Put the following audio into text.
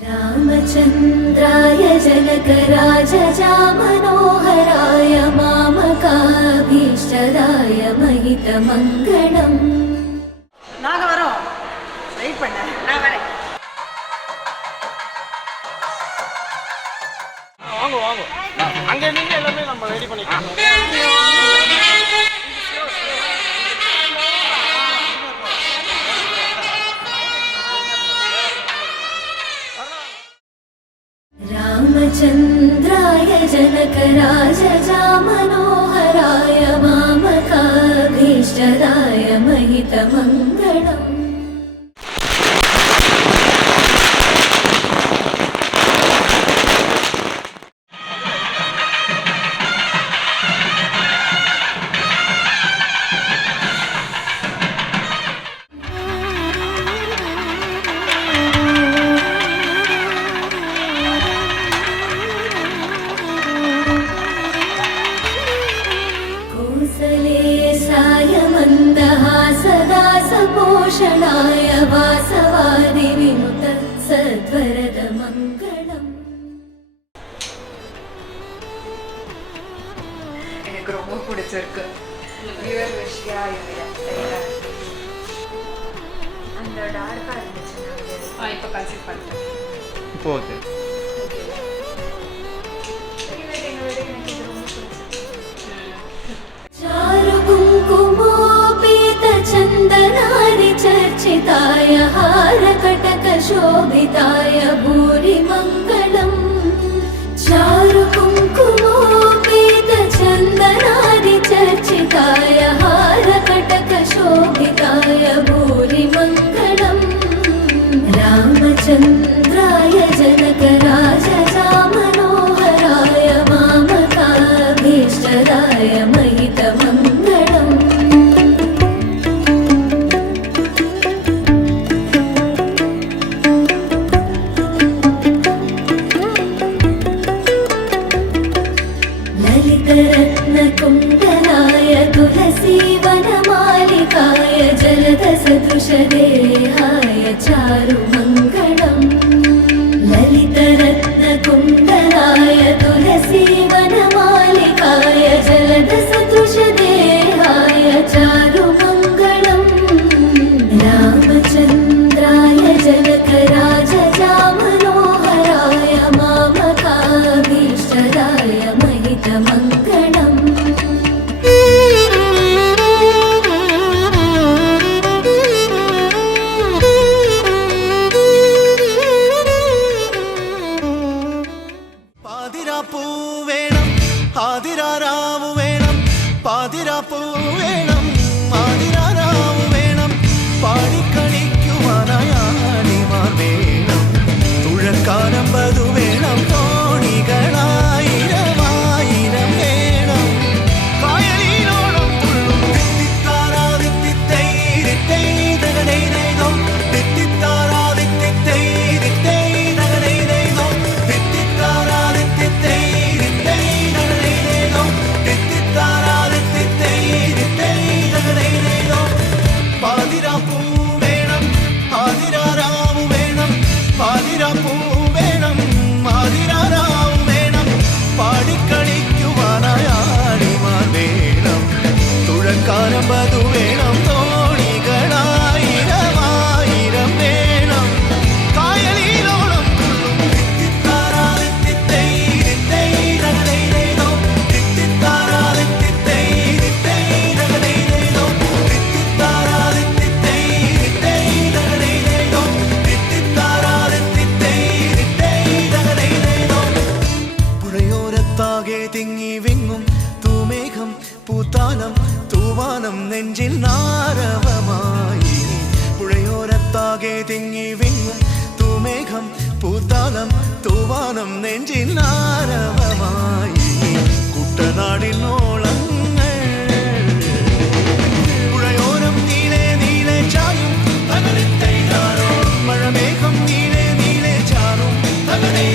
रामचन्द्राय जनकराजजामनोहराय मामकाभीष्टदाय महितमङ्गलम् நாங்க வரோம் வெயிட் பண்ண நான் வரேன் வாங்க வாங்க அங்க நீங்க எல்லாமே நம்ம ரெடி பண்ணிக்கலாம் रामचन्द्राय जनकराजजामनोहराय मामकाभीष्टदाय महितमङ्गलम् पोषणाय वासवादि विमुक्त सद्वरद मङ्गलम् எனக்கு ரொம்ப பிடிச்சிருக்கு வியூவர் விஷயா இல்லையா அந்த டார்க்கா இருந்துச்சு இப்போ கன்சிடர் பண்ணுறேன் இப்போ ஓகே चारु कुङ्कुमोपेत चन्दनादि चर्चिताय हारकटकशोभिताय भूरि मङ्गलम् चारु कुङ्कुमोपेत चन्दनादि चर्चिताय हारकटकशोभिताय भूरि मङ्गलम् रामचन्द्राय जनकराजजामनोहराय मामकाभीष्टदाय महितमङ्गलम् ललितरत्नकुण्डलाय तुलसीवनमालिकाय जलदसदृशदेहाय चारुमङ्गलम् ललितरत्नकुण्डलाय तुलसीवनमालिकाय जलदसदृशदेहाय चारुमङ्गलम् रामचन्द्राय जनकराजजामनोहराय मामकाभीष्टदाय महितमङ्गलम् പാതിരാപ്പൂ വേണം ആതിരാരാവു വേണം പാതിരാപ്പൂ വേണം ആതിരാരാവു വേണം പാടിക്കളിക്കുവാനായി ആടിമാർ വേണം തുഴക്കാരമ്പതു വേണം തോണികളായിരമായിരം വേണം കായലിനോളം തുള്ളും തിത്തിത്താരാതിത്തിത്തൈ തിത്തൈ തകടൈ നൈതോ തിത്തിത്താരാതിത്തിത്തൈ തിത്തൈ തകടൈ നൈതോ തിത്തിത്താരാതിത്തിത്തൈ തിത്തൈ തകടൈ നൈതോ തിത്തിത്താരാതിത്തിത്തൈ തിത്തൈ തകടൈ നൈതോ പാതിരാപ്പൂ വേണം ആതിരാരാവു വേണം പാതിരാപ്പൂ വേണം ആതിരാരാവു വേണം പാടിക്കളിക്കുവാനായി ആടിമാർ വേണം തുഴക്കാരമ്പതു വേണം തോണികളായിരമായിരം വേണം കായലിനോളം തുള്ളും തിത്തിത്താരാതിത്തിത്തൈ തിത്തൈ തകടൈ നൈതോ തിത്തിത്താരാതിത്തിത്തൈ തിത്തൈ തകടൈ നൈതോ തിത്തിത്താരാതിത്തിത്തൈ തിത്തൈ തകടൈ നൈതോ തിത്തിത്താരാതിത്തിത്തൈ തിത്തൈ തകടൈ നൈതോ പുഴയോരത്താകെ തിങ്ങി വിങ്ങും തൂമേഘം പൂത്താലം തൂവാനം നെഞ്ചിൽ നാരവമായി പുഴയോരത്താകെ തിങ്ങി വിങ്ങും തൂമേഘം പൂത്താലം തൂവാനം നെഞ്ചിൽ നാരവമായി കുട്ടനാടിനോളങ്ങൾ പുഴയോരം നീളെ നീളെ ചായും തകളിത്തൈതാരോ മഴമേഘം നീളെ നീളെ ചാറും തകടൈ